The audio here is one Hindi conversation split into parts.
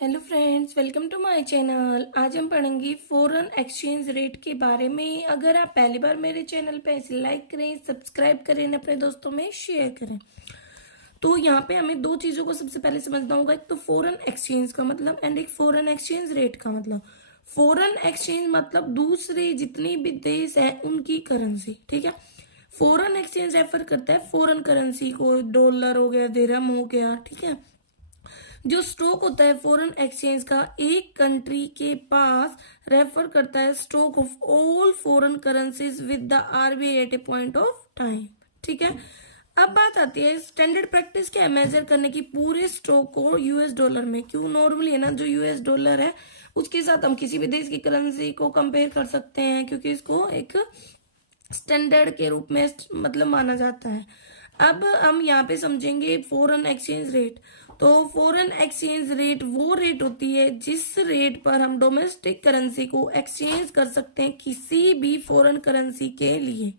Hello friends, welcome to my channel. आज हम पढ़ेंगे फॉरेन एक्सचेंज रेट के बारे में। अगर आप पहली बार मेरे चैनल पे इसे लाइक करें, सब्सक्राइब करें, अपने दोस्तों में शेयर करें। तो यहाँ पे हमें दो चीज़ों को सबसे पहले समझना होगा। एक तो फॉरेन एक्सचेंज का मतलब एंड एक फॉरेन एक्सचेंज रेट का मतलब। फॉरेन एक्सचेंज मतलब दूसरे जितने भी देश हैं उनकी करेंसी, ठीक है। फॉरेन एक्सचेंज रेफर करता है फॉरेन करेंसी को, डॉलर हो गया, दिरहम हो गया, ठीक है। जो स्टॉक होता है फॉरेन एक्सचेंज का, एक कंट्री के पास रेफर करता है stock of all foreign currencies with the RBI at a point of time, ठीक है। अब बात आती है स्टैंडर्ड प्रैक्टिस क्या है मेजर करने की पूरे स्टॉक को यूएस डॉलर में। क्यों? नॉर्मली है ना, जो यूएस डॉलर है उसके साथ हम किसी भी देश की करेंसी को कंपेयर कर सकते हैं, क्योंकि इसको एक स्टैंडर्ड के रूप में मतलब माना जाता है। अब हम यहाँ पे समझेंगे फॉरेन एक्सचेंज रेट। तो फॉरेन एक्सचेंज रेट वो रेट होती है जिस रेट पर हम डोमेस्टिक करेंसी को एक्सचेंज कर सकते हैं किसी भी फॉरेन करेंसी के लिए,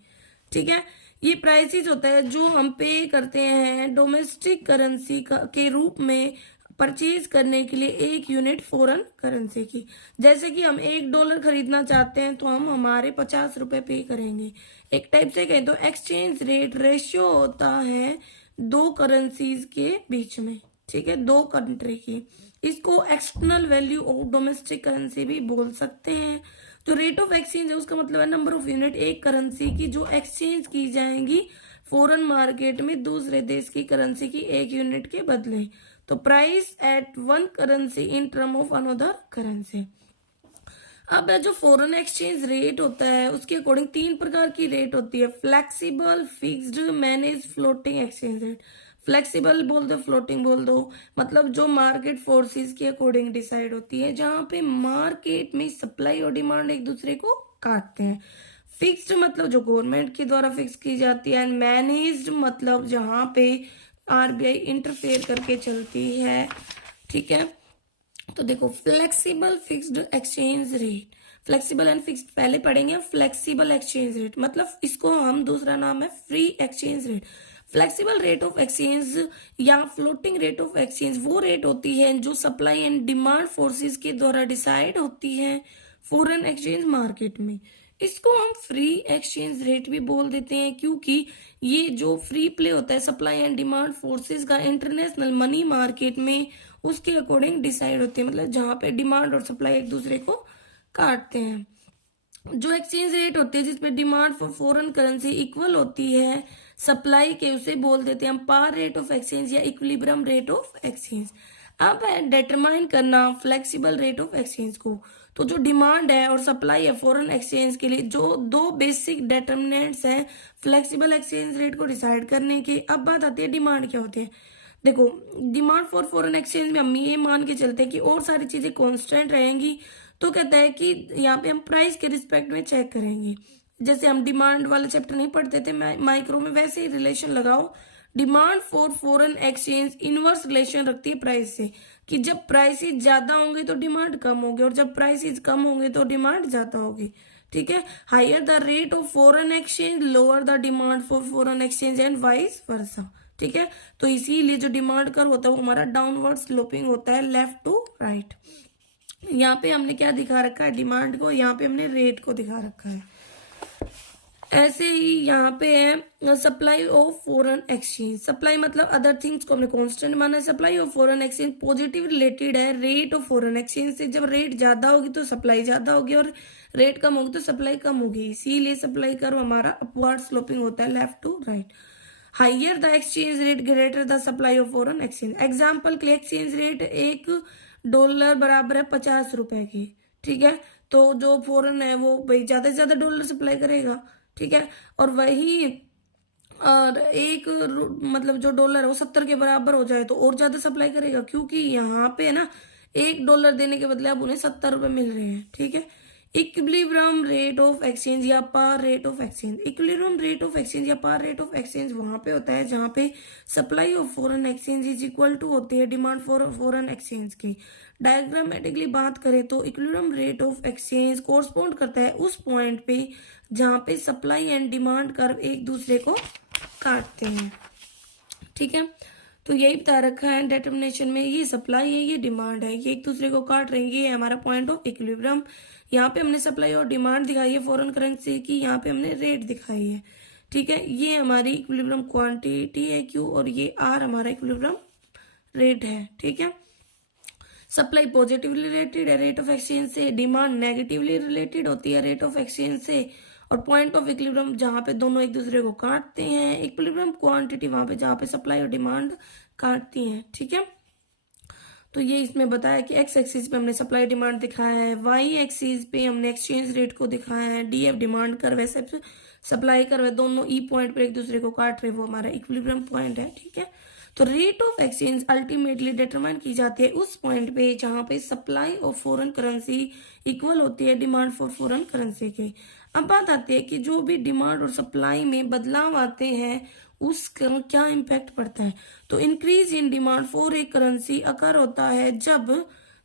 ठीक है। ये प्राइसेस होता है जो हम पे करते हैं डोमेस्टिक करेंसी के रूप में परचेज करने के लिए एक यूनिट फॉरेन करेंसी की। जैसे कि हम $1 खरीदना चाहते हैं तो हम हमारे 50 रुपए पे करेंगे। एक टाइप से कहें तो एक्सचेंज रेट रेशियो होता है दो करेंसीज के बीच में, ठीक है, दो कंट्री की। इसको external value of domestic currency भी बोल सकते हैं। जो रेट ऑफ एक्सचेंज है उसका मतलब है नंबर ऑफ यूनिट एक करेंसी की जो एक्सचेंज की जाएंगी फॉरेन मार्केट में दूसरे देश की करेंसी की एक यूनिट के बदले। तो price at one currency in term of another currency. अब जो फॉरेन एक्सचेंज रेट होता है उसके अकॉर्डिंग तीन प्रकार की रेट होती है। Flexible, fixed, manage, floating exchange rate. Flexible बोल दो, फ्लोटिंग बोल दो, मतलब जो मार्केट फोर्सेस के अकॉर्डिंग डिसाइड होती है, जहां पे मार्केट में सप्लाई और डिमांड एक दूसरे को काटते हैं। फिक्स्ड मतलब जो गवर्नमेंट के द्वारा फिक्स की जाती है। एंड मैनेज्ड मतलब जहां पे आरबीआई इंटरफेयर करके चलती है, ठीक है। तो देखो, flexible fixed exchange rate, flexible and fixed पहले पढ़ेंगे। फ्लेक्सिबल एक्सचेंज रेट मतलब इसको हम दूसरा नाम है free exchange rate. Flexible rate of exchange या फ्लोटिंग रेट ऑफ एक्सचेंज वो रेट होती है जो सप्लाई एंड डिमांड फोर्सेस के द्वारा डिसाइड होती है फॉरेन एक्सचेंज मार्केट में। इसको हम फ्री एक्सचेंज रेट भी बोल देते हैं, क्योंकि ये जो फ्री प्ले होता है सप्लाई एंड डिमांड फोर्सेस का इंटरनेशनल मनी मार्केट में, उसके अकॉर्डिंग डिसाइड होती है, मतलब जहां पे डिमांड और सप्लाई एक दूसरे को काटते हैं। जो एक्सचेंज रेट होती है जिसपे demand for foreign currency equal होती है सप्लाई के, उसे बोल देते हैं हम पार रेट ऑफ एक्सचेंज या इक्विलिब्रियम रेट ऑफ एक्सचेंज। अब है डिटरमाइन करना फ्लेक्सिबल रेट ऑफ एक्सचेंज को। तो जो डिमांड है और सप्लाई है फॉरेन एक्सचेंज के लिए, जो दो बेसिक डिटर्मिनेंट्स हैं फ्लेक्सिबल एक्सचेंज रेट को डिसाइड करने के। अब बात आती है डिमांड क्या होती है। देखो, डिमांड फॉर फॉरेन एक्सचेंज में हम ये मान के चलते हैं कि और सारी चीजें कांस्टेंट रहेंगी। तो कहता है कि यहाँ पे हम प्राइस के रिस्पेक्ट में चेक करेंगे। जैसे हम डिमांड वाला चैप्टर नहीं पढ़ते थे माइक्रो में, वैसे ही रिलेशन लगाओ। Demand for foreign exchange inverse relation रखती है प्राइस से, कि जब प्राइसेस ज्यादा होंगे तो डिमांड कम होगी और जब प्राइसेस कम होंगे तो डिमांड ज्यादा होगी, ठीक है। Higher the rate of foreign exchange lower the demand for foreign exchange and vice versa, ठीक है। तो इसीलिए जो डिमांड कर्व होता है वो हमारा डाउनवर्ड स्लोपिंग होता है, लेफ्ट टू राइट। यहाँ पे हमने क्या दिखा रखा है, डिमांड को, यहाँ पे हमने रेट को दिखा रखा है। ऐसे ही यहाँ पे है supply of foreign exchange. Supply मतलब अदर थिंग्स को हमने कांस्टेंट माना है। Supply of foreign exchange positive related है रेट ऑफ फॉरेन एक्सचेंज से। जब रेट ज्यादा होगी तो सप्लाई ज्यादा होगी और रेट कम होगी तो सप्लाई कम होगी, इसीलिए सप्लाई कर्व हमारा अपवर्ड स्लोपिंग होता है, left to right. Higher the exchange rate greater the supply of foreign exchange. Example के लिए एक्सचेंज रेट $1 बराबर है 50 रुपए की, ठीक है। तो जो फॉरेन है वो भाई ज्यादा से ज्यादा डॉलर सप्लाई करेगा, ठीक है। और वही और मतलब जो डॉलर है वो 70 के बराबर हो जाए तो और ज्यादा सप्लाई करेगा, क्योंकि यहाँ पे ना $1 देने के बदले अब उन्हें 70 रुपए मिल रहे हैं, ठीक है। इक्विलिब्रियम रेट ऑफ एक्सचेंज या par rate of exchange. Equilibrium rate of exchange या पार रेट ऑफ एक्सचेंज वहां पे होता है जहां पे supply of foreign exchange is equal to होती है डिमांड फॉर फॉरेन एक्सचेंज की। डायग्रामेटिकली बात करें तो equilibrium rate of exchange correspond करता है उस पॉइंट पे जहां पे सप्लाई एंड डिमांड कर्व एक दूसरे को काटते हैं, ठीक है। तो यही बता रखा है डिटर्मिनेशन में, ये सप्लाई है ये डिमांड है, ये एक दूसरे को काट रहे हैं, ये है हमारा पॉइंट ऑफ इक्विलिब्रियम। यहाँ पे हमने सप्लाई और डिमांड दिखाई है फॉरेन करेंसी की, यहाँ पे हमने रेट दिखाई है। ठीक है, ये हमारी इक्विलिब्रियम क्वांटिटी है क्यू, और ये आर हमारा इक्विलिब्रियम रेट है। ठीक है, सप्लाई पॉजिटिवली रिलेटेड है रेट ऑफ एक्सचेंज से, डिमांड नेगेटिवली रिलेटेड होती है रेट ऑफ एक्सचेंज से, और पॉइंट ऑफ इक्विलिब्रियम जहां पे दोनों एक दूसरे को काटते हैं, इक्विलिब्रियम क्वांटिटी वहां पे जहां पे सप्लाई और डिमांड काटती हैं। ठीक है, तो ये इसमें बताया कि एक्स एक्सिस पे हमने सप्लाई डिमांड दिखाया है, वाई एक्सिस पे हमने एक्सचेंज रेट को दिखाया है, डीएफ डिमांड कर्व है, सप्लाई कर्व है, दोनों ई पॉइंट पर एक दूसरे को काट रहे, वो हमारा इक्विलिब्रियम पॉइंट है। ठीक है, तो rate of exchange ultimately determine की जाती है उस पॉइंट पे जहां पे supply of foreign currency equal होती है डिमांड फॉर फॉरेन करेंसी के। अब बात आती है कि जो भी डिमांड और सप्लाई में बदलाव आते हैं उसका क्या इम्पैक्ट पड़ता है। तो increase in demand for a currency occur होता है जब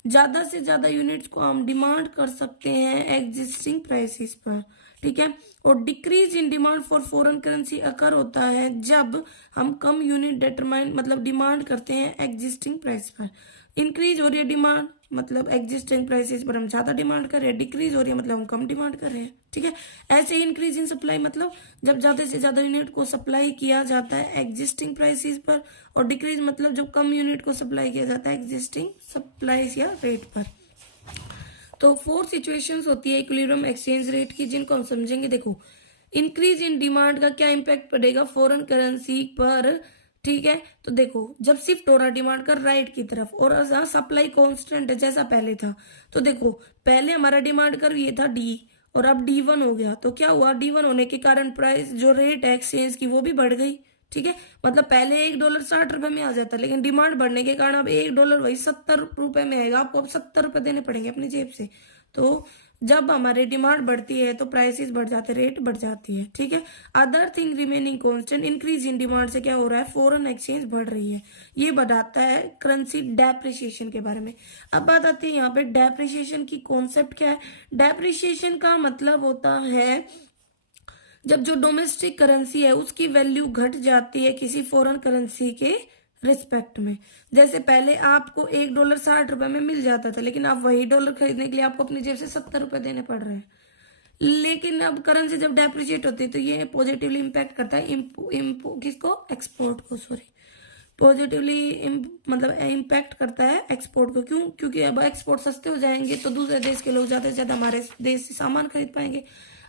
ज्यादा से ज्यादा यूनिट्स को हम डिमांड कर सकते हैं एग्जिस्टिंग प्राइसेस पर। ठीक है, और decrease in demand for foreign currency occur होता है जब हम कम यूनिट डिटरमाइन मतलब डिमांड करते हैं एग्जिस्टिंग प्राइस पर। इंक्रीज हो रही है डिमांड मतलब एग्जिस्टिंग प्राइसेस पर हम ज्यादा डिमांड कर रहे हैं, डिक्रीज हो रही है मतलब हम कम डिमांड कर रहे हैं। ठीक है, ऐसे इंक्रीज इन सप्लाई मतलब जब ज्यादा से ज्यादा यूनिट को सप्लाई किया जाता है एग्जिस्टिंग प्राइसेस पर, और डिक्रीज मतलब जब कम यूनिट को सप्लाई किया जाता है एग्जिस्टिंग सप्लाईज या रेट पर। तो 4 सिचुएशंस होती है इक्विलिब्रियम एक्सचेंज रेट की जिनको हम समझेंगे। देखो, इंक्रीज इन डिमांड का क्या इम्पैक्ट पड़ेगा फॉरेन करेंसी पर। ठीक है, तो देखो जब शिफ्ट हो रहा डिमांड का राइट की तरफ और सप्लाई कांस्टेंट है जैसा पहले था, तो देखो पहले हमारा डिमांड कर्व ये था डी और अब D1 हो गया, तो क्या हुआ D1 होने के कारण प्राइस जो रेट है एक्सचेंज की वो भी बढ़ गई। ठीक है, मतलब पहले $1 60 में आ जाता, लेकिन डिमांड बढ़ने के कारण अब $1 वही ₹70 में आएगा, आपको अब ₹70 देने पड़ेंगे अपनी जेब से। तो जब हमारी डिमांड बढ़ती है तो प्राइसेस बढ़ जाते हैं, रेट बढ़ जाती है। ठीक है, other thing remaining constant, increase in demand से क्या हो रहा है फॉरेन एक्सचेंज बढ़ रही है, ये बताता है करेंसी डेप्रिसिएशन के बारे में। अब बात आती है यहाँ पे डेप्रिसिएशन की कॉन्सेप्ट क्या है। डेप्रिसिएशन का मतलब होता है जब जो डोमेस्टिक करेंसी है उसकी वैल्यू घट जाती है किसी फॉरेन करेंसी के रिस्पेक्ट में। जैसे पहले आपको $1 60 में मिल जाता था, लेकिन आप वही डॉलर खरीदने के लिए आपको अपनी जेब से ₹70 देने पड़ रहे हैं। लेकिन अब करेंसी जब डेप्रिशिएट होती है तो ये पॉजिटिवली इम्पैक्ट करता है किसको, एक्सपोर्ट को, सॉरी पॉजिटिवली मतलब इम्पैक्ट करता है एक्सपोर्ट को। क्यों, क्योंकि अब एक्सपोर्ट सस्ते हो जाएंगे तो दूसरे देश के लोग ज्यादा से ज्यादा हमारे देश से सामान खरीद पाएंगे।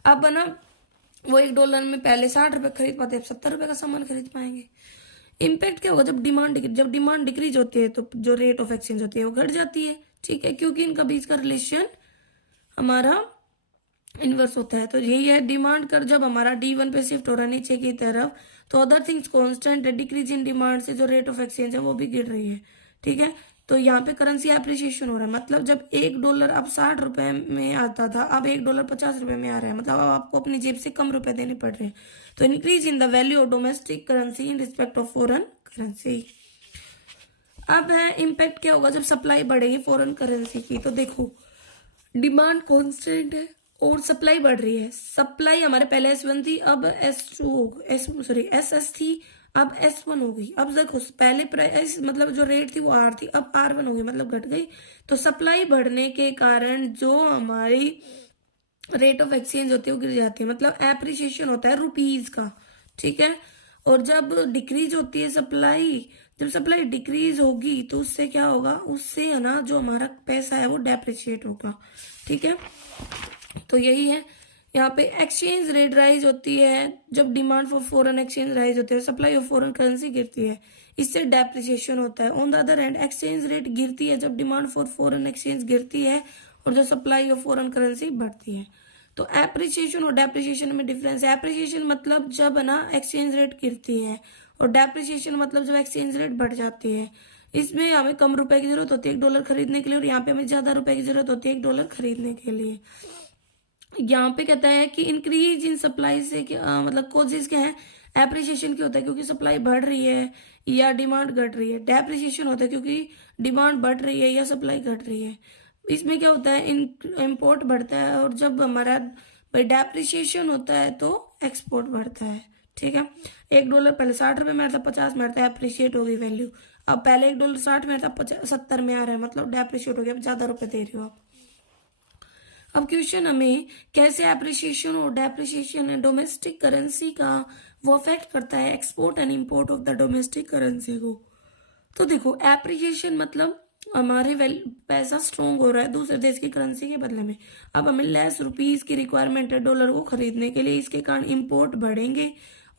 अब ना वो $1 में पहले ₹60 खरीद पाते, अब ₹70 का सामान खरीद पाएंगे। इम्पैक्ट क्या होगा जब डिमांड डिक्रीज होती है तो जो रेट ऑफ एक्सचेंज होती है वो घट जाती है। ठीक है, क्योंकि इनका बीच का रिलेशन हमारा इनवर्स होता है। तो यही है डिमांड कर जब हमारा D1 पे शिफ्ट हो रहा है नीचे की तरफ, तो अदर थिंग्स कांस्टेंट है, डिक्रीज इन डिमांड से जो रेट ऑफ एक्सचेंज है वो भी गिर रही है। ठीक है, तो यहाँ पे करेंसी एप्रिसिएशन हो रहा है, मतलब जब $1 अब ₹60 में आता था अब $1 ₹50 में आ रहा है, मतलब अब आपको अपनी जेब से कम रुपए देने पड़ रहे हैं। तो increase in the value of domestic currency in respect of foreign currency. अब है इम्पैक्ट क्या होगा जब सप्लाई बढ़ेगी फॉरेन करेंसी की। तो देखो डिमांड कॉन्स्टेंट है और सप्लाई बढ़ रही है। सप्लाई हमारे पहले S1 थी, अब SS थी, अब S1 हो गई। अब देखो पहले प्राइस मतलब जो रेट थी वो R थी, अब R1 हो गई, मतलब घट गई। तो सप्लाई बढ़ने के कारण जो हमारी रेट ऑफ एक्सचेंज होती है वो गिर जाती है, मतलब एप्रिसिएशन होता है रुपीज का। ठीक है, और जब डिक्रीज होती है सप्लाई, जब सप्लाई डिक्रीज होगी तो उससे क्या होगा, उससे है ना जो हमारा पैसा है वो डेप्रिशिएट होगा। ठीक है, तो यही है यहाँ पे एक्सचेंज रेट राइज होती है जब demand for foreign exchange rise होती है, सप्लाई ऑफ फॉरेन करेंसी गिरती है, इससे डेप्रिसिएशन होता है। On the other hand exchange rate गिरती है जब डिमांड फॉर फॉरेन एक्सचेंज गिरती है और जो सप्लाई ऑफ फॉरेन करेंसी बढ़ती है। तो एप्रिसिएशन और डेप्रिसिएशन में डिफरेंस है। एप्रिसिएशन मतलब जब ना एक्सचेंज रेट गिरती है, और डेप्रिसिएशन मतलब जब एक्सचेंज रेट बढ़ जाती है। इसमें हमें कम रुपए की जरूरत होती है $1 खरीदने के लिए, और यहाँ पे हमें ज्यादा रुपए की जरूरत होती है $1 खरीदने के लिए। यहाँ पे कहता है कि इंक्रीज इन सप्लाई से क्या मतलब कोजेस क्या है, एप्रिसिएशन क्या होता है क्योंकि सप्लाई बढ़ रही है या डिमांड घट रही है। डेप्रिसिएशन होता है क्योंकि डिमांड बढ़ रही है या सप्लाई घट रही है। इसमें क्या होता है, इम्पोर्ट बढ़ता है, और जब हमारा डेप्रिसिएशन होता है तो एक्सपोर्ट बढ़ता है। ठीक है। $1 पहले 60 रुपये में आता, 50 में आता, अप्रिशिएट हो गई वैल्यू। अब पहले $1 60 में था, 70 में आ रहा है, मतलब डेप्रिशिएट हो गया, अब ज़्यादा रुपये दे रही हो आप। अब क्वेश्चन हमें कैसे एप्रिसिएशन और डेप्रिसिएशन डोमेस्टिक करेंसी का वो अफेक्ट करता है export and import of the domestic currency को। तो देखो एप्रिसिएशन मतलब हमारे पैसा स्ट्रोंग हो रहा है दूसरे देश की करेंसी के बदले में। अब हमें लेस रुपीस की रिक्वायरमेंट है डॉलर को खरीदने के लिए, इसके कारण इंपोर्ट बढ़ेंगे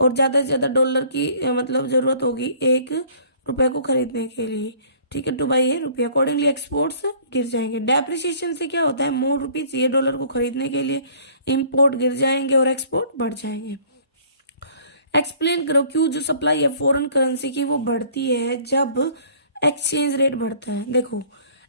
और ज़्यादा से ज़्यादा डॉलर की मतलब ज़रूरत होगी $1 को खरीदने के लिए। ठीक है, टू बाई ए रुपये, अकॉर्डिंगली एक्सपोर्ट्स गिर जाएंगे। डेप्रिसिएशन से क्या होता है, मोर रुपीज ये डॉलर को खरीदने के लिए, इंपोर्ट गिर जाएंगे और एक्सपोर्ट बढ़ जाएंगे। एक्सप्लेन करो क्यों जो सप्लाई है फॉरेन करेंसी की वो बढ़ती है जब एक्सचेंज रेट बढ़ता है। देखो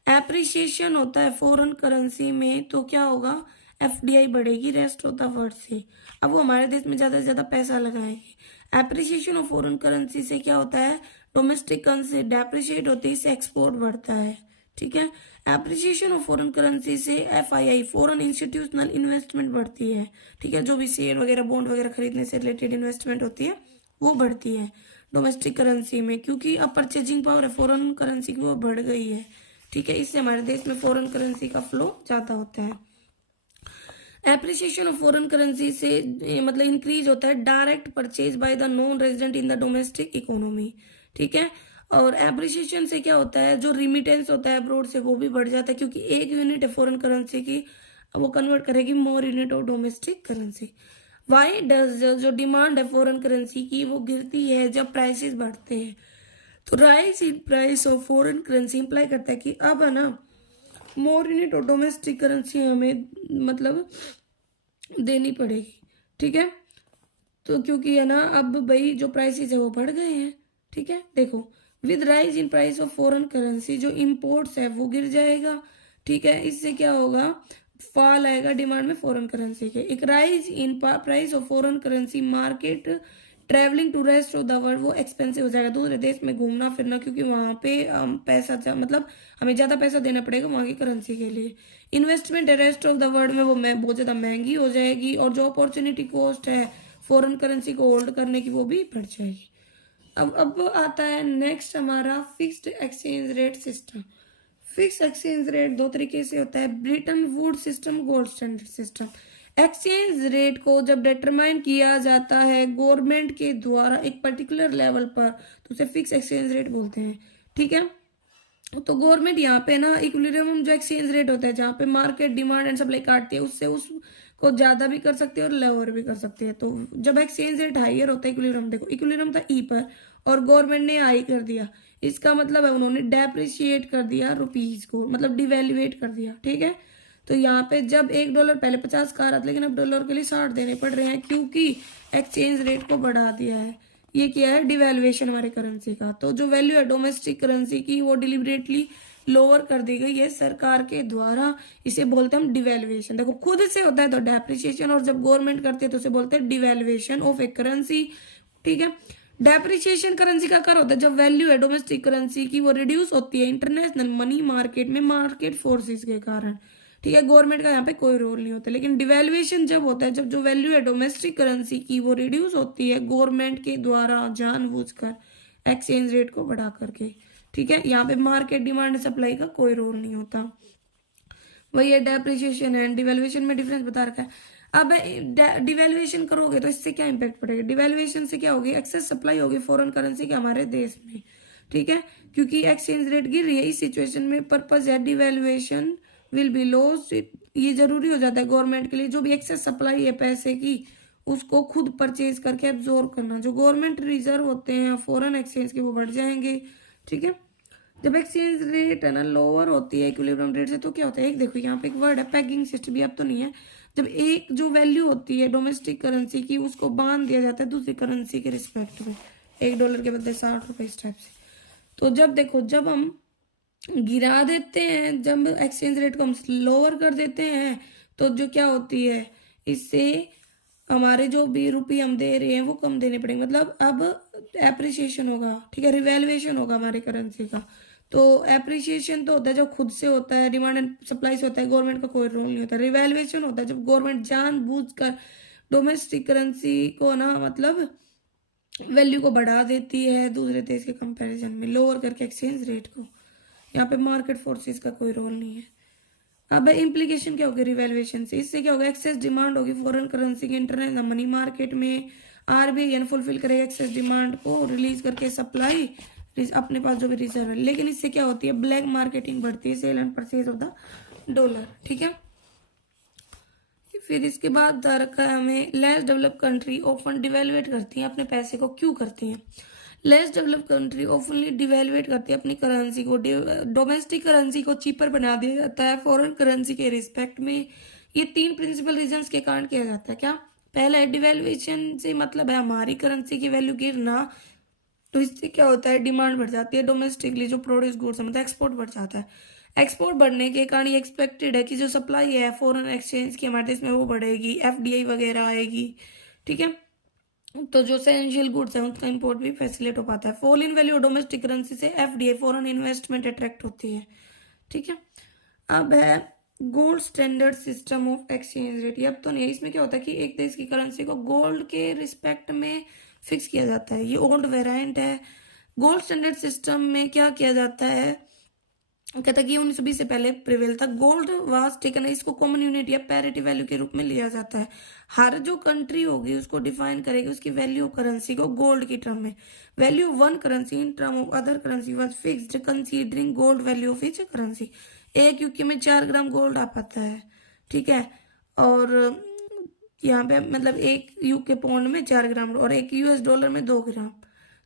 एप्रिसिएशन होता है फॉरेन करेंसी में तो क्या होगा, एफडीआई बढ़ेगी रेस्ट ऑफ द वर्ल्ड से, अब वो हमारे देश में ज़्यादा से ज़्यादा पैसा लगाएंगे। एप्रिसिएशन ऑफ फॉरेन करेंसी से क्या होता है, डोमेस्टिक करेंसी डेप्रिशिएट होती है, इससे एक्सपोर्ट बढ़ता है। ठीक है, एप्रिसिएशन ऑफ फॉरेन करेंसी से एफआईआई फॉरेन इंस्टीट्यूशनल इन्वेस्टमेंट बढ़ती है। ठीक है, जो भी शेयर वगैरह बॉन्ड वगैरह खरीदने से रिलेटेड इन्वेस्टमेंट होती है वो बढ़ती है डोमेस्टिक करेंसी में, क्योंकि अब परचेजिंग पावर है फॉरेन करेंसी की वो बढ़ गई है। ठीक है, इससे हमारे देश में फॉरेन करेंसी का फ्लो ज़्यादा होता है। एप्रिसिएशन ऑफ फॉरेन करेंसी से मतलब इंक्रीज होता है direct purchase by the non resident in the domestic economy. ठीक है, और एप्रिसिएशन से क्या होता है, जो रिमिटेंस होता है अब्रॉड से वो भी बढ़ जाता है, क्योंकि 1 यूनिट है फॉरेन करेंसी की, वो कन्वर्ट करेगी मोर unit of domestic currency. Why does जो डिमांड है फॉरेन करेंसी की वो गिरती है जब प्राइसेस बढ़ते हैं। तो rise in price of foreign currency imply करता है कि अब है ना मोर यूनिट ऑफ डोमेस्टिक करेंसी हमें मतलब देनी पड़ेगी। ठीक है, तो क्योंकि है ना अब भाई जो प्राइसेस है वो बढ़ गए हैं। ठीक है, देखो with rise in price of foreign currency जो इंपोर्ट्स है वो गिर जाएगा। ठीक है, इससे क्या होगा, फॉल आएगा डिमांड में फॉरेन करेंसी के। एक rise in price of foreign currency market travelling to rest of the world वो एक्सपेंसिव हो जाएगा, दूसरे देश में घूमना फिरना, क्योंकि वहां पे पैसा मतलब हमें ज्यादा पैसा देना पड़ेगा वहां की करेंसी के लिए। इन्वेस्टमेंट है रेस्ट ऑफ द वर्ल्ड में वो बहुत ज्यादा महंगी हो जाएगी, और जो अपॉर्चुनिटी कॉस्ट है फॉरेन करेंसी को होल्ड करने की वो भी बढ़ जाएगी। अब आता है नेक्स्ट हमारा fixed exchange rate system. Fix exchange rate दो तरीके से होता है, Britain would system, gold standard system. Exchange rate को जब डिटरमाइन किया जाता है गवर्नमेंट के द्वारा एक पर्टिकुलर लेवल पर तो उसे फिक्स एक्सचेंज रेट बोलते हैं। ठीक है, तो गवर्नमेंट यहाँ पे ना इक्विलिब्रियम जो एक्सचेंज रेट होता है जहाँ पे मार्केट डिमांड एंड सप्लाई काटती है उससे उसको ज्यादा भी कर सकते हैं और लोअर भी कर सकते हैं। तो जब एक्सचेंज रेट हाइयर होता है इक्विलिब्रियम, देखो इक्विलिब्रियम था ई पर और गवर्नमेंट ने हाई कर दिया, इसका मतलब है उन्होंने डेप्रिशिएट कर दिया रुपीज को, मतलब डिवेल्युएट कर दिया। ठीक है, तो यहाँ पे जब $1 पहले 50 का आ रहा था लेकिन अब डॉलर के लिए 60 देने पड़ रहे हैं क्योंकि एक्सचेंज रेट को बढ़ा दिया है। ये क्या है, डिवेल्युएशन हमारे करेंसी का। तो जो वैल्यू है डोमेस्टिक करेंसी की वो डिलिबरेटली लोअर कर दी गई है सरकार के द्वारा, इसे बोलते हैं हम डिवेल्युएशन। देखो खुद से होता है तो डेप्रिसिएशन, और जब गवर्नमेंट करते हैं तो उसे बोलते हैं डिवेल्युएशन ऑफ ए करेंसी। ठीक है, डेप्रिसिएशन करेंसी का कर होता है जब वैल्यू है डोमेस्टिक करेंसी की वो रिड्यूस होती है इंटरनेशनल मनी मार्केट में मार्केट फोर्सेस के कारण। ठीक है, गवर्नमेंट का यहाँ पे कोई रोल नहीं होता। लेकिन डिवेल्युएशन जब होता है जब जो वैल्यू है डोमेस्टिक करेंसी की वो रिड्यूस होती है गवर्नमेंट के द्वारा जानबूझकर एक्सचेंज रेट को बढ़ा करके। ठीक है, यहाँ पे मार्केट डिमांड सप्लाई का कोई रोल नहीं होता। वही है डेप्रिसिएशन एंड डिवेल्युएशन में डिफरेंस बता रखा है। अब डिवेल्युएशन करोगे तो इससे क्या इम्पैक्ट पड़ेगा, डिवेल्युएशन से क्या होगी, एक्सेस सप्लाई होगी फॉरेन करेंसी के हमारे देश में। ठीक है, क्योंकि एक्सचेंज रेट गिर रही है इस सिचुएशन में पर्पज है डिवेल्युएशन विल बी लॉस्ट। ये जरूरी हो जाता है गवर्नमेंट के लिए, जो भी एक्सेस सप्लाई है पैसे की उसको खुद परचेज करके एब्जॉर्ब करना। जो गवर्नमेंट रिजर्व होते हैं फॉरेन एक्सचेंज के वो बढ़ जाएंगे। ठीक है, जब एक्सचेंज रेट है ना लोअर होती है इक्विलिब्रियम रेट से तो क्या होता है, एक देखो यहाँ पे एक वर्ड है पेगिंग सिस्टम, भी अब तो नहीं है। जब एक जो वैल्यू होती है डोमेस्टिक करेंसी की उसको बांध दिया जाता है दूसरी करेंसी के रिस्पेक्ट में, $1 के बदले 60 रुपए इस टाइप से। तो जब देखो जब हम गिरा देते हैं, जब एक्सचेंज रेट को हम लोअर कर देते हैं तो जो क्या होती है, इससे हमारे जो भी रुपये हम दे रहे हैं वो कम देने पड़ेंगे, मतलब अब एप्रिसिएशन होगा। ठीक है, रिवैल्यूएशन होगा हमारी करेंसी का। तो एप्रिसिएशन तो होता है जब खुद से होता है, डिमांड एंड सप्लाई से होता है, गवर्नमेंट का कोई रोल नहीं होता। रिवैल्यूएशन होता है जब गवर्नमेंट जानबूझकर डोमेस्टिक करेंसी को ना मतलब वैल्यू को बढ़ा देती है दूसरे देश के कंपैरिजन में, लोअर करके एक्सचेंज रेट को। यहाँ पे मार्केट फोर्सेस का कोई रोल नहीं है। अब इम्प्लीकेशन क्या होगी रिवैल्यूएशन से? इससे क्या होगा, एक्सेस डिमांड होगी फॉरेन करेंसी के इंटरनेशनल मनी मार्केट में। आरबीआई फुलफिल करेगा एक्सेस डिमांड को, रिलीज करके सप्लाई अपने पास जो भी रिजर्व है। लेकिन इससे क्या होती है, ब्लैक मार्केटिंग बढ़ती है, sale and purchase of the dollar. ठीक है, फिर इसके बाद रखा है हमें less develop country open devaluate करती हैं अपने पैसे को। क्यों करती हैं? Less develop country openly devaluate करती है अपनी करेंसी को। डोमेस्टिक करेंसी को चीपर बना दिया जाता है फॉरेन करेंसी के रिस्पेक्ट में। ये 3 प्रिंसिपल रीजंस के कारण किया जाता है। क्या? पहला है डिवेल्युएशन से मतलब है हमारी करेंसी की वैल्यू गिरना, तो इससे क्या होता है, डिमांड बढ़ जाती है डोमेस्टिकली जो प्रोड्यूस गुड्स है, मतलब एक्सपोर्ट बढ़ जाता है। एक्सपोर्ट बढ़ने के कारण ये एक्सपेक्टेड है कि जो सप्लाई है फॉरेन एक्सचेंज की हमारे देश में वो बढ़ेगी, एफडीआई वगैरह आएगी। ठीक है, तो जो एसेंशियल गुड्स है उसका इंपोर्ट भी फैसिलिटेट हो पाता है। Fall in value domestic currency से एफडीआई फॉरेन इन्वेस्टमेंट अट्रैक्ट होती है। ठीक है, अब है gold standard system of exchange rate. अब तो नहीं, इसमें क्या होता है कि एक देश की करेंसी को गोल्ड के रिस्पेक्ट में फिक्स किया जाता है। ये ओल्ड वेरिएंट है। गोल्ड स्टैंडर्ड सिस्टम में क्या किया जाता है, कहता है कि 1920 से पहले प्रिवेल था। गोल्ड वाज टेकन, इसको कॉमन यूनिट या पैरिटी वैल्यू के रूप में लिया जाता है। हर जो कंट्री होगी उसको डिफाइन करेगी उसकी वैल्यू ऑफ करेंसी को गोल्ड की टर्म में। Value of one currency in term of other currency was fixed considering gold value of each currency. एक यूके में 4 ग्राम गोल्ड आ पाता है। ठीक है, और यहाँ पे मतलब एक यूके पौंड में 4 ग्राम और एक यूएस डॉलर में 2 ग्राम।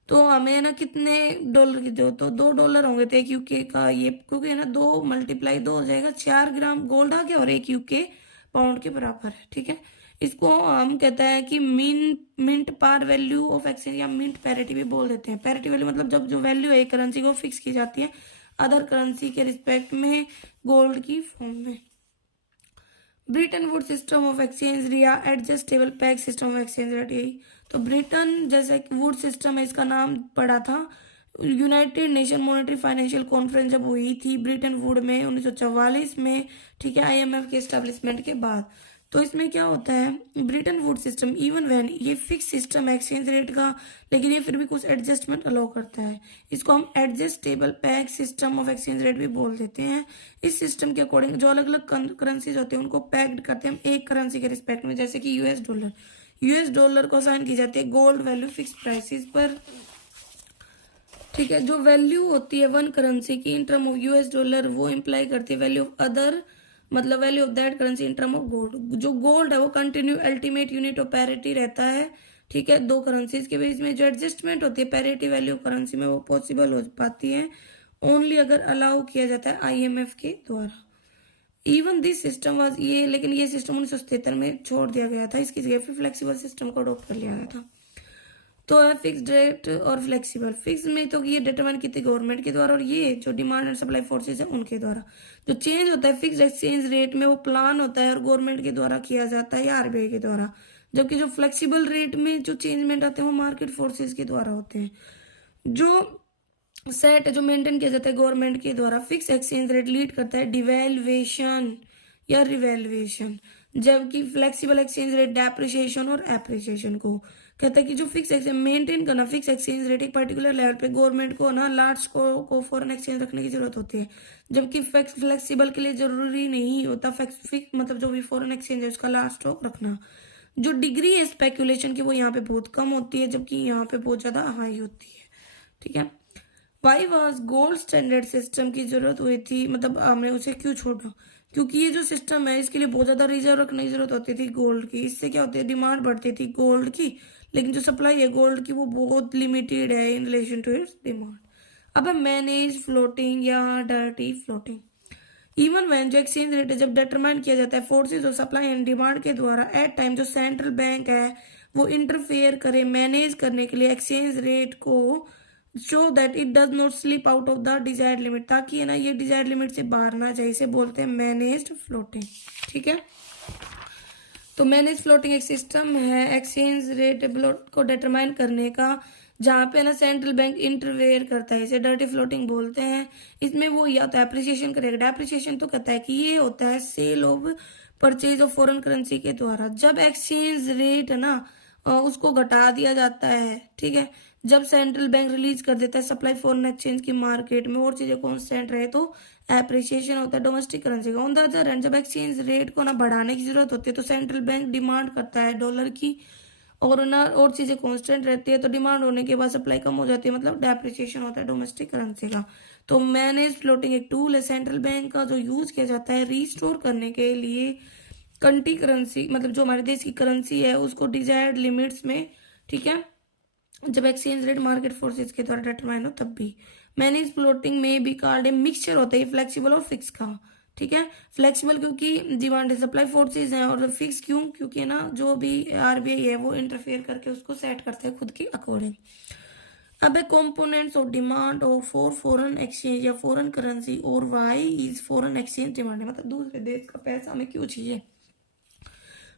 तो हमें ना कितने डॉलर की जो, तो $2 होंगे तो एक यूके का ये, क्योंकि ना 2 × 2 हो जाएगा, 4 ग्राम गोल्ड आ गया और एक यूके पाउंड के बराबर है। ठीक है, इसको हम कहते हैं कि mint par value of exchange या मिंट पैरिटी भी बोल देते हैं। पैरिटी वैल्यू मतलब जब जो वैल्यू है एक करेंसी को फिक्स की जाती है अदर करेंसी के रिस्पेक्ट में गोल्ड की फॉर्म में। Bretton wood system of exchange या adjustable peg system of exchange rate, यही तो ब्रिटेन जैसा वुड सिस्टम है, इसका नाम पड़ा था United nation monetary financial conference जब हुई थी ब्रिटेन वुड में 1944 में। ठीक है, आईएमएफ के एस्टेब्लिशमेंट के बाद। तो इसमें क्या होता है, Britain wood system even when ये फिक्स सिस्टम है एक्सचेंज रेट का, लेकिन ये फिर भी कुछ एडजस्टमेंट अलाउ करता है। इसको हम adjustable peg system of exchange rate भी बोल देते हैं। इस सिस्टम के अकॉर्डिंग जो अलग अलग करेंसीज होते हैं उनको पैक्ड करते हैं हम एक करेंसी के रिस्पेक्ट में। जैसे कि यूएस डॉलर को साइन की जाती है गोल्ड वैल्यू फिक्स प्राइसेस पर। ठीक है, जो वैल्यू होती है वन करेंसी की इन टर्म ऑफ यूएस डॉलर वो इम्प्लाई करती है वैल्यू ऑफ अदर, मतलब value of that currency in term of gold. जो गोल्ड है वो continue ultimate unit of parity रहता है। ठीक है, 2 करेंसीज के बीच में जो एडजस्टमेंट होती है पैरिटी वैल्यू करेंसी में वो पॉसिबल हो पाती है ओनली अगर अलाउ किया जाता है आईएमएफ के द्वारा। इवन दिस सिस्टम वाज ये, लेकिन ये सिस्टम 1977 में छोड़ दिया गया था। इसकी जगह फिर फ्लेक्सिबल सिस्टम को अडॉप्ट कर लिया गया था। तो है फिक्स्ड रेट और फ्लेक्सिबल। फिक्स में तो ये डिटरमाइन की थी गवर्नमेंट के द्वारा और ये जो डिमांड एंड सप्लाई फोर्सेस है उनके द्वारा। जो चेंज होता है फिक्स्ड एक्सचेंज रेट में वो प्लान होता है और गवर्नमेंट के द्वारा किया जाता है या आरबीआई के द्वारा। जबकि जो फ्लेक्सिबल रेट में जो चेंजमेंट आते हैं वो मार्केट फोर्सेस के द्वारा होते हैं। जो सेट जो मेंटेन किया जाता है गवर्नमेंट के द्वारा। फिक्स एक्सचेंज रेट लीड करता है डिवेल्युएशन या रिवेल्युएशन, जबकि फ्लेक्सिबल एक्सचेंज रेट डेप्रिसिएशन और एप्रिसिएशन को कहता है कि जो फिक्स एक्सचेंज मेंटेन करना फिक्स एक्सचेंज रेट एक पर्टिकुलर लेवल पे गवर्नमेंट को ना लार्ज को फॉरेन एक्सचेंज रखने की जरूरत होती है, जबकि फ्लेक्सिबल के लिए जरूरी नहीं होता। फिक्स मतलब जो भी फॉरेन एक्सचेंज है उसका लार्ज स्टॉक रखना। जो डिग्री है स्पेकुलेशन की वो यहाँ पे बहुत कम होती है, जबकि यहाँ पे बहुत ज्यादा हाई होती है। ठीक है, why was gold standard system की जरूरत हुई थी, मतलब हमने उसे क्यों छोड़ा? क्योंकि ये जो सिस्टम है इसके लिए बहुत ज्यादा रिजर्व रखने की जरूरत होती थी गोल्ड की। इससे क्या होती है, डिमांड बढ़ती थी गोल्ड की, लेकिन जो सप्लाई है गोल्ड की वो बहुत लिमिटेड है in relation to its demand. अब है मैनेज फ्लोटिंग या डर्टी फ्लोटिंग। इवन वैन जो एक्सचेंज रेट है जब डिटरमाइन किया जाता है फोर्सेज और सप्लाई एंड डिमांड के द्वारा, एट टाइम जो सेंट्रल बैंक है वो इंटरफेयर करे मैनेज करने के लिए एक्सचेंज रेट को, show that it does not slip out of the desired limit, ताकि है ना ये डिजायर्ड लिमिट से बाहर ना जाए, इसे बोलते हैं मैनेज्ड फ्लोटिंग। ठीक है, तो मैनेज फ्लोटिंग एक सिस्टम है एक्सचेंज रेट को डिटरमाइन करने का, जहाँ पे ना सेंट्रल बैंक इंटरवेयर करता है, इसे डर्टी फ्लोटिंग बोलते हैं। इसमें वो या तो एप्रिसिएशन करेगा, डेप्रिसिएशन तो कहता है कि ये होता है sale of purchase of foreign currency के द्वारा। जब एक्सचेंज रेट है ना उसको घटा दिया जाता है, ठीक है। जब सेंट्रल बैंक रिलीज कर देता है सप्लाई फॉरेन एक्सचेंज की मार्केट में और चीजें कांस्टेंट रहे तो एप्रिसिएशन होता है डोमेस्टिक करेंसी का। ऑन द अदर हैंड जब एक्सचेंज रेट को ना बढ़ाने की जरूरत होती है तो सेंट्रल बैंक डिमांड करता है डॉलर की, और ना और चीजें कांस्टेंट रहती है तो डिमांड होने के बाद सप्लाई कम हो जाती है, मतलब डेप्रिसिएशन होता है डोमेस्टिक करेंसी का। तो मैनेज फ्लोटिंग एक टूल है सेंट्रल बैंक का जो यूज किया जाता है रिस्टोर करने के लिए कंट्री करेंसी, मतलब जो हमारे देश की करेंसी है उसको डिजायर्ड लिमिट्स में, ठीक है, जब एक्सचेंज रेट मार्केट फोर्सेस के द्वारा डिटरमाइन हो तब भी। मैनेज फ्लोटिंग में भी कार्ड है मिक्सचर होता है फ्लेक्सिबल और फिक्स का, ठीक है। फ्लेक्सिबल क्योंकि डिमांड सप्लाई फोर्सेज हैं, और फिक्स क्यों, क्योंकि ना जो भी आरबीआई है वो इंटरफेयर करके उसको सेट करता है खुद की अकॉर्डिंग। अब है components of demand of for foreign exchange या फॉरेन करेंसी और why is foreign exchange demand है, मतलब दूसरे देश का पैसा हमें क्यों चाहिए।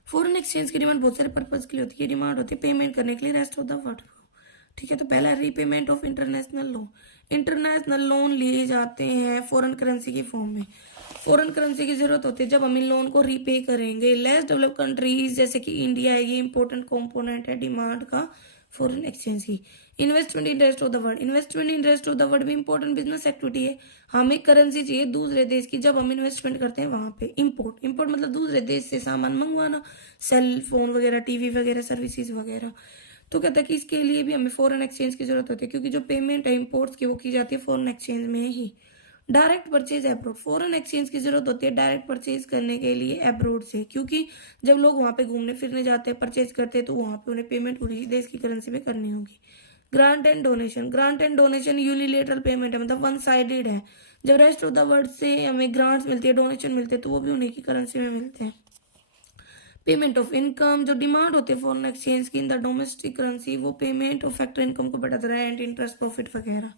फॉरेन एक्सचेंज की डिमांड बहुत सारे पर्पज के लिए होती है। डिमांड होती है पेमेंट करने के लिए रेस्ट ऑफ द वर्ल्ड, ठीक है। तो पहला repayment of international loan. International loan लिए जाते हैं फॉरेन करेंसी के फॉर्म में। फॉरेन करेंसी की जरूरत होती है जब हम इन लोन को रीपे करेंगे। लेस डेवलप कंट्रीज जैसे कि इंडिया है, ये इंपॉर्टेंट कंपोनेंट है डिमांड का फॉरेन एक्सचेंज की। Investment in rest of the world. Investment in rest of the world भी इंपॉर्टेंट बिजनेस एक्टिविटी है। हमें करेंसी चाहिए दूसरे देश की जब हम इन्वेस्टमेंट करते हैं वहां पे। इंपोर्ट मतलब दूसरे देश से सामान मंगवाना, सेल फोन वगैरह, टीवी वगैरह, सर्विसेज वगैरह। तो कहता है कि इसके लिए भी हमें फॉरेन एक्सचेंज की जरूरत होती है क्योंकि जो पेमेंट है इंपोर्ट्स की वो की जाती है फॉरेन एक्सचेंज में ही। Direct purchase abroad. Foreign exchange की जरूरत होती है डायरेक्ट परचेज करने के लिए अब्रोड से, क्योंकि जब लोग वहां पे घूमने फिरने जाते हैं, परचेज करते हैं, तो वहां पे उन्हें पेमेंट पूरी देश की करेंसी में करनी होगी। Grant and donation. Grant and donation unilateral payment है, मतलब वन साइडेड है। जब रेस्ट ऑफ द वर्ल्ड से हमें ग्रांट्स मिलती है, डोनेशन मिलते हैं, तो वो भी उन्हीं की करेंसी में मिलते हैं। Payment of income. जो डिमांड होती है फॉरेन एक्सचेंज की इन द डोमेस्टिक करेंसी, वो पेमेंट ऑफ फैक्टर इनकम को बढ़ाता है, रेंट, इंटरेस्ट, प्रॉफिट वगैरह,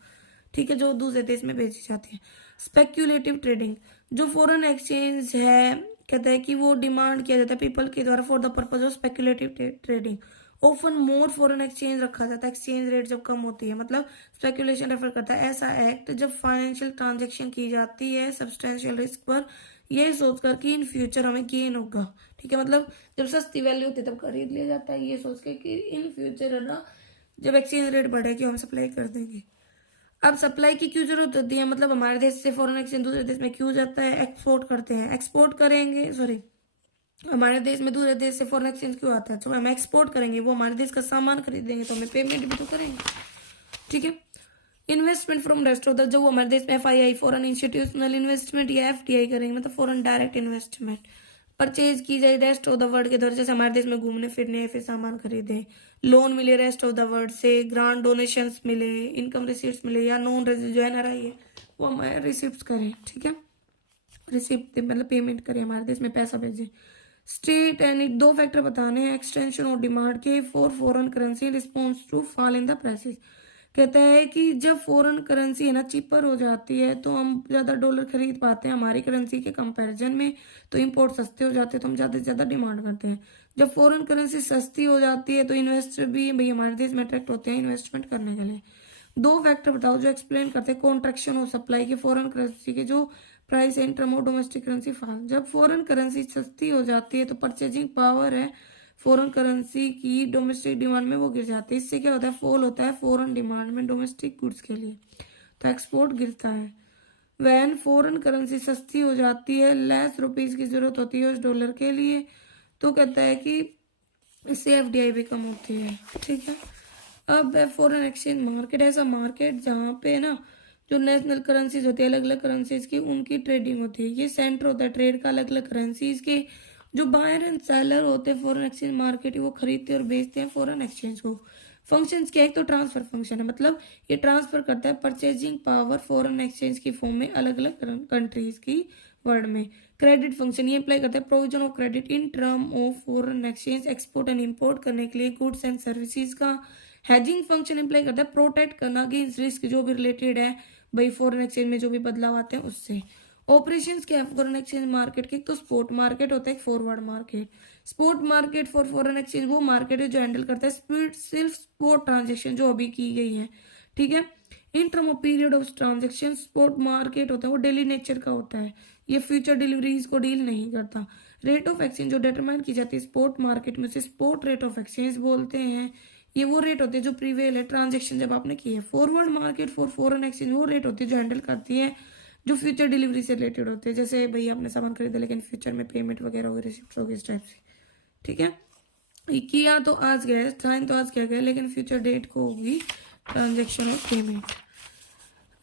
ठीक है, जो दूसरे देश में भेजी जाती है। Speculative trading. जो फॉरेन एक्सचेंज है कहता है कि वो डिमांड किया जाता है पीपल के द्वारा for the purpose of speculative trading. Open more foreign exchange रखा जाता है एक्सचेंज रेट जब कम होती है, मतलब स्पेक्यूलेशन रेफर करता है ऐसा एक्ट जब फाइनेंशियल ट्रांजेक्शन की जाती है सब्सटेंशियल रिस्क पर, यह सोचकर कि इन फ्यूचर हमें गेन होगा, ठीक है। मतलब जब सस्ती वैल्यू होती है तब खरीद लिया जाता है ये सोच के कि इन फ्यूचर है ना जब एक्सचेंज रेट बढ़ेगी हम सप्लाई कर देंगे। अब सप्लाई की क्यों जरूरत होती है, मतलब हमारे देश से फॉरेन एक्सचेंज दूसरे देश में क्यों जाता है, एक्सपोर्ट करते हैं, एक्सपोर्ट करेंगे, सॉरी, हमारे देश में दूसरे देश से फॉरेन एक्सचेंज क्यों आता है, तो हम एक्सपोर्ट करेंगे, वो हमारे देश का सामान खरीदेंगे तो हमें पेमेंट भी तो करेंगे, ठीक है। Investment from rest of the, जो हमारे देश में एफआईआई फॉरेन इंस्टीट्यूशनल इन्वेस्टमेंट या एफडीआई करेंगे, मतलब फॉरेन डायरेक्ट इन्वेस्टमेंट परचेज की जाए रेस्ट ऑफ द वर्ल्ड के द्वारा, जैसे हमारे देश में घूमने फिरने फिर सामान खरीदे, लोन मिले रेस्ट ऑफ द वर्ल्ड से, ग्रांट डोनेशंस मिले, इनकम रिसीट्स मिले, या नॉन जो एनआरआई है वो हमारे रिसिप्ट करें, ठीक है, रिसिप्ट मतलब पेमेंट करें, हमारे देश में पैसा भेजे। स्टेट एंड दो फैक्टर बताने हैं एक्सटेंशन और डिमांड के for foreign currency response to fall in the prices. कहता है कि जब फॉरेन करेंसी है ना चीपर हो जाती है तो हम ज्यादा डॉलर खरीद पाते हैं हमारी करेंसी के कंपैरिजन में, तो इंपोर्ट सस्ते हो जाते हैं तो हम ज्यादा से ज्यादा डिमांड करते हैं। जब फॉरेन करेंसी सस्ती हो जाती है तो इन्वेस्टर भी भाई हमारे देश में अट्रैक्ट होते हैं इन्वेस्टमेंट करने के लिए। दो फैक्टर बताओ जो एक्सप्लेन करते हैं कॉन्ट्रैक्शन ऑफ सप्लाई के फॉरेन करेंसी के जो price in term of domestic currency fall. जब फॉरेन करेंसी सस्ती हो जाती है तो परचेजिंग पावर है फॉरेन करेंसी की डोमेस्टिक डिमांड में वो गिर जाती है। इससे क्या होता है, फॉल होता है फॉरेन डिमांड में डोमेस्टिक गुड्स के लिए, तो एक्सपोर्ट गिरता है। वैन फॉरेन करेंसी सस्ती हो जाती है, लेस रुपीज की जरूरत होती है उस डॉलर के लिए, तो कहता है कि इससे एफडीआई भी कम होती है, ठीक है। अब फॉरेन एक्सचेंज मार्केट ऐसा मार्केट जहाँ पे ना जो नेशनल करेंसीज होती है अलग अलग करेंसीज की उनकी ट्रेडिंग होती है, ये सेंटर होता है ट्रेड का अलग अलग करेंसीज के। जो बायर एंड सेलर होते हैं फॉरेन एक्सचेंज मार्केट वो खरीदते और बेचते हैं फॉरेन एक्सचेंज को। फंक्शंस क्या है, तो ट्रांसफर फंक्शन है, मतलब ये ट्रांसफर करता है परचेजिंग पावर फॉरेन एक्सचेंज की फॉर्म में अलग अलग कंट्रीज की वर्ल्ड में। क्रेडिट फंक्शन ये अप्लाई करता है provision of credit in term of foreign exchange export and import करने के लिए गुड्स एंड सर्विसेज का। हैजिंग फंक्शन अप्लाई करता है प्रोटेक्ट करना अगेंस्ट रिस्क जो भी रिलेटेड है भाई फॉरेन एक्सचेंज में जो भी बदलाव आते हैं उससे। ऑपरेशंस क्या है फॉरेन एक्सचेंज मार्केट के, तो स्पॉट मार्केट होता है forward market. Spot market for foreign exchange वो मार्केट है जो हैंडल करता है सिर्फ स्पॉट ट्रांजेक्शन जो अभी की गई है, ठीक है। इन term of period of transaction spot market होता है वो डेली नेचर का होता है, ये फ्यूचर डिलीवरीज को डील नहीं करता। रेट ऑफ एक्सचेंज जो डिटरमाइन की जाती है स्पॉट मार्केट में, उसे स्पॉट रेट ऑफ एक्सचेंज बोलते हैं। ये वो रेट होते हैं जो प्रीवेल है ट्रांजेक्शन जब आपने की है। Forward market for foreign exchange वो रेट होती है जो हैंडल करती है जो फ्यूचर डिलीवरी से रिलेटेड होते हैं। जैसे भाई आपने सामान खरीदा लेकिन फ्यूचर में पेमेंट वगैरह होगी, रिसिप्ट होगी, इस टाइप से। ठीक है, किया तो आज गया, साइन तो आज किया गया, लेकिन फ्यूचर डेट को होगी ट्रांजेक्शन ऑफ पेमेंट।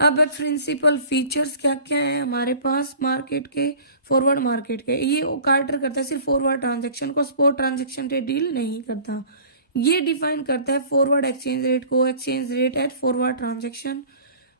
अब प्रिंसिपल फीचर्स क्या क्या है हमारे पास मार्केट के, फॉरवर्ड मार्केट के। ये कार्टर करता है सिर्फ फॉरवर्ड ट्रांजेक्शन को, स्पॉट ट्रांजेक्शन से डील नहीं करता। ये डिफाइन करता है फॉरवर्ड एक्सचेंज रेट को, exchange rate at forward transaction.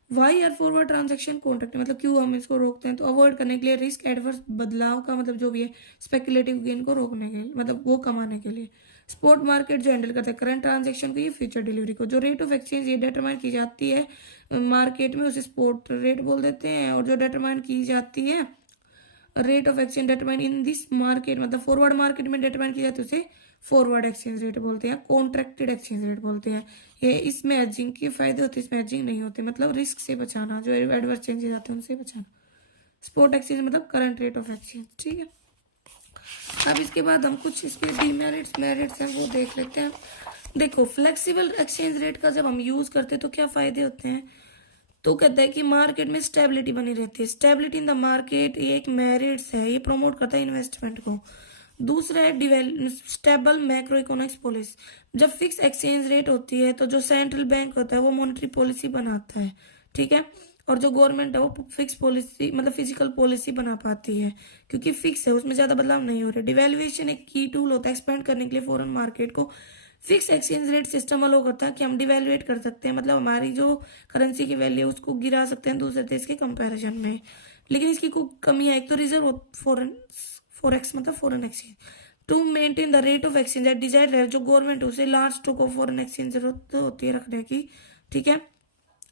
Why are forward transaction contract, मतलब क्यों हम इसको रोकते हैं, तो अवॉइड करने के लिए, रिस्क एडवर्स बदलाव का मतलब जो भी है स्पेकुलेटिव गेन को रोकने के लिए, मतलब वो कमाने के लिए। स्पॉट मार्केट जो हैंडल करता है करंट ट्रांजेक्शन को, ये फ्यूचर डिलीवरी को। जो रेट ऑफ एक्सचेंज ये डिटरमाइन की जाती है मार्केट में, उसे स्पॉट रेट बोल देते हैं। और जो डिटरमाइन की जाती है rate of exchange determine in this market, मतलब फॉरवर्ड मार्केट में डिटरमाइन की जाती है, उसे फॉरवर्ड एक्सचेंज रेट बोलते हैं, कॉन्ट्रैक्टेड एक्सचेंज रेट बोलते हैं। ये इसमें हेजिंग के फायदे होते हैं, इसमें हेजिंग नहीं होते, मतलब रिस्क से बचाना, जो एडवर्स चेंजेस आते हैं उनसे बचाना। स्पॉट एक्सचेंज मतलब करंट रेट ऑफ एक्सचेंज। ठीक है, अब इसके बाद हम कुछ इसके डीमेरिट्स मेरिट्स हैं वो देख लेते हैं। देखो, फ्लेक्सिबल एक्सचेंज रेट का जब हम यूज करते हैं तो क्या फायदे होते हैं, तो कहता है कि मार्केट में स्टेबिलिटी बनी रहती है। स्टेबिलिटी इन द मार्केट ये एक मेरिट्स है, ये प्रमोट करता है इन्वेस्टमेंट को। दूसरा है स्टेबल मैक्रो इकोनॉमिक्स पॉलिसी। जब फिक्स एक्सचेंज रेट होती है तो जो सेंट्रल बैंक होता है वो मॉनेटरी पॉलिसी बनाता है। ठीक है, और जो गवर्नमेंट है वो फिक्स पॉलिसी मतलब फिजिकल पॉलिसी बना पाती है, क्योंकि फिक्स है, उसमें ज्यादा बदलाव नहीं हो रहे। डिवैल्यूएशन एक की टूल होता है एक्सपेंड करने के लिए फॉरेन मार्केट को। फिक्स एक्सचेंज रेट सिस्टम अलो करता है कि हम डिवैल्यूएट कर सकते हैं, मतलब हमारी जो करेंसी की वैल्यू है उसको गिरा सकते हैं दूसरे देश के कंपैरिजन में। लेकिन इसकी कुछ कमियां, एक तो रिजर्व फॉरेक्स मतलब foreign exchange to maintain the rate of exchange at desired level, जो गवर्नमेंट उसे large stock of foreign exchange जरूरत होती है रखने की। ठीक है,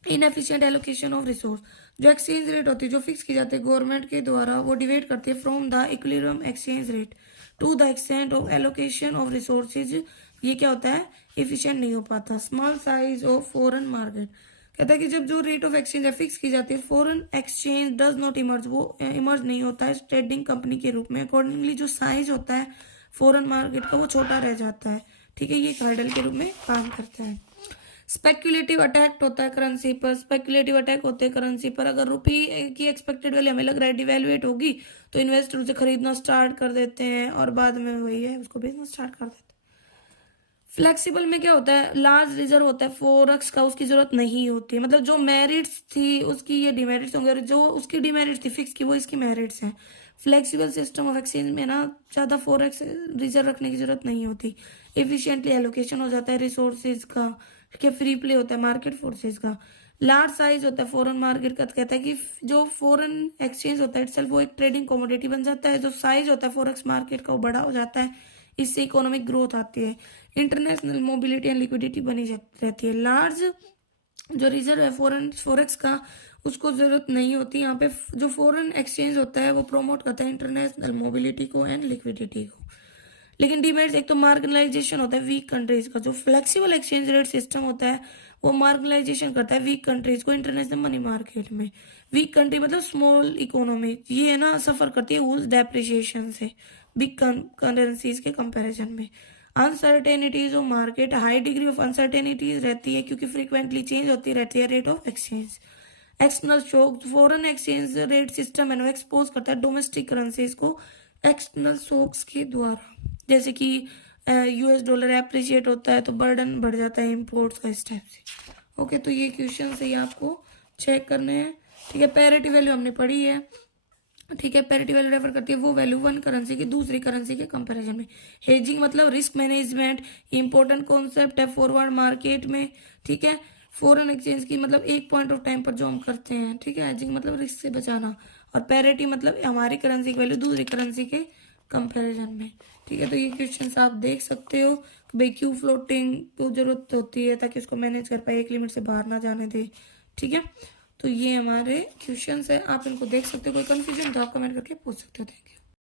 इनएफिशिएंट एलोकेशन ऑफ रिसोर्स, जो एक्सचेंज रेट होती है जो फिक्स की जाती है गवर्नमेंट के द्वारा, वो डिवाइड करती है from the equilibrium exchange rate to the extent of allocation of resources. ये क्या होता है, इफिशिएंट नहीं हो पाता। Small size of foreign market, कहता है कि जब जो रेट ऑफ एक्सचेंज है फिक्स की जाती है, foreign exchange does not emerge, वो इमर्ज नहीं होता है ट्रेडिंग कंपनी के रूप में। अकॉर्डिंगली जो साइज होता है फॉरेन मार्केट का वो छोटा रह जाता है। ठीक है, ये हार्डल के रूप में काम करता है। स्पेक्युलेटिव अटैक होता है करेंसी पर, स्पेक्युलेटिव अटैक होते हैं करेंसी पर। अगर रुपी की एक्सपेक्टेड वैल्यू हमें लग रहा है डिवैल्यूएट होगी तो इन्वेस्टर उसे खरीदना स्टार्ट कर देते हैं और बाद में वही है उसको बेचना स्टार्ट कर देते हैं। फ्लेक्सिबल में क्या होता है, लार्ज रिजर्व होता है फॉरेक्स का, उसकी जरूरत नहीं होती है, मतलब जो मेरिट्स थी उसकी ये डिमेरिट्स होंगे, और जो उसकी डिमेरिट्स थी फिक्स की वो इसकी मेरिट्स हैं। फ्लेक्सिबल सिस्टम ऑफ एक्सचेंज में ना ज्यादा फॉरेक्स रिजर्व रखने की जरूरत नहीं होती, एफिशिएंटली एलोकेशन हो जाता है रिसोर्सेज का। ठीक है, फ्री प्ले होता है मार्केट फोर्सेज का। लार्ज साइज होता है फॉरेन मार्केट का, कहता है कि जो फॉरेन एक्सचेंज होता है इटसेल्फ वो एक ट्रेडिंग कमोडिटी बन जाता है। जो साइज होता है फॉरेक्स मार्केट का वो बड़ा हो जाता है, इससे इकोनॉमिक ग्रोथ आती है। इंटरनेशनल मोबिलिटी एंड लिक्विडिटी बनी रहती है। लार्ज जो रिजर्व है फॉरेक्स का उसको जरूरत नहीं होती। यहाँ पे जो फॉरेन एक्सचेंज होता है वो प्रोमोट करता है इंटरनेशनल मोबिलिटी को एंड लिक्विडिटी को। लेकिन डिमेरिट्स, एक तो मार्जिनलाइजेशन होता है वीक कंट्रीज का। जो फ्लेक्सिबल एक्सचेंज रेट सिस्टम होता है वो मार्जिनलाइजेशन करता है वीक कंट्रीज को इंटरनेशनल मनी मार्केट में। वीक कंट्री मतलब स्मॉल इकोनॉमी, ये है ना सफर करती है वुल्स डेप्रिसिएशन से बिग करेंसीज के कंपैरिजन में। Uncertainties of market, high degree of uncertainties रहती है क्योंकि फ्रीक्वेंटली चेंज होती रहती है rate of exchange. External shock, foreign exchange rate system है ना एक्सपोज करता है डोमेस्टिक करेंसीज को एक्सटर्नल शॉक्स के द्वारा, जैसे कि यूएस डॉलर एप्रिशिएट होता है तो बर्डन बढ़ जाता है इंपोर्ट्स का, इस टाइप से। ओके, तो ये क्वेश्चन है, ये आपको चेक करने हैं। ठीक है, पैरिटी वैल्यू हमने पढ़ी है। ठीक है, पैरिटी वैल्यू रेफर करती है वो वैल्यू वन करेंसी की दूसरी करेंसी के कंपैरिजन में। हेजिंग मतलब रिस्क मैनेजमेंट, इंपॉर्टेंट कॉन्सेप्ट है फॉरवर्ड मार्केट में। ठीक है, फॉरेन एक्सचेंज की मतलब एक पॉइंट ऑफ टाइम पर जो हम करते हैं। ठीक है, हेजिंग मतलब रिस्क से बचाना, और पैरिटी मतलब हमारी करेंसी की वैल्यू दूसरी करेंसी के कंपैरिजन में। ठीक है, तो ये क्वेश्चन आप देख सकते हो कि भाई क्यू फ्लोटिंग को जरूरत होती है ताकि उसको मैनेज कर पाए, एक लिमिट से बाहर ना जाने दे। ठीक है, तो ये हमारे क्वेश्चंस है, आप इनको देख सकते हो। कोई कंफ्यूजन तो आप कमेंट करके पूछ सकते हो। Thank you.